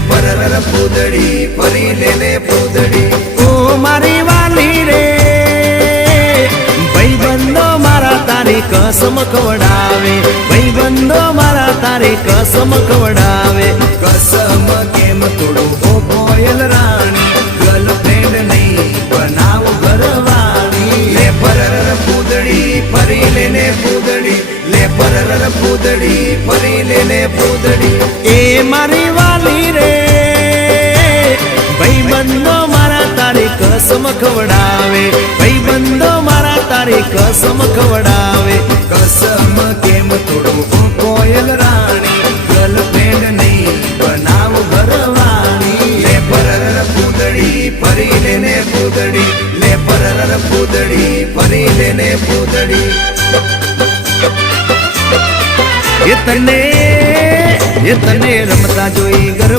પરર પૂદડી ફરી લેને પૂદડી ઓ મારી વાલી રે ભાઈબંધો મારા તારી કસમ ખવડાવે ભાઈબંધો મારા તારી કસમ ખવડાવે કસમ કેમ તોડું ઓ કોયલ રાણી ગર્લફ્રેન્ડ નહીં બનાવ ઘરવાળી લે પરર પૂદડી ફરી લેને પૂદડી લે પરર પૂદડી ફરી લેને પૂદડી એ મારી વાલી રે ભાઈબંધો મારા તારી કસમ ખવડાવે ભાઈબંધો મારા તારી કસમ ખવડાવે કસમ કેમ તોડું ઓ કોયલ રાણી ગર્લફ્રેન્ડ નહીં બનાવ ઘરવાળી લે પરર પૂદડી ફરી લેને પૂદડી લે પરર પૂદડી ફરી લેને પૂદડી એ તને રમતા જોઈ ઘર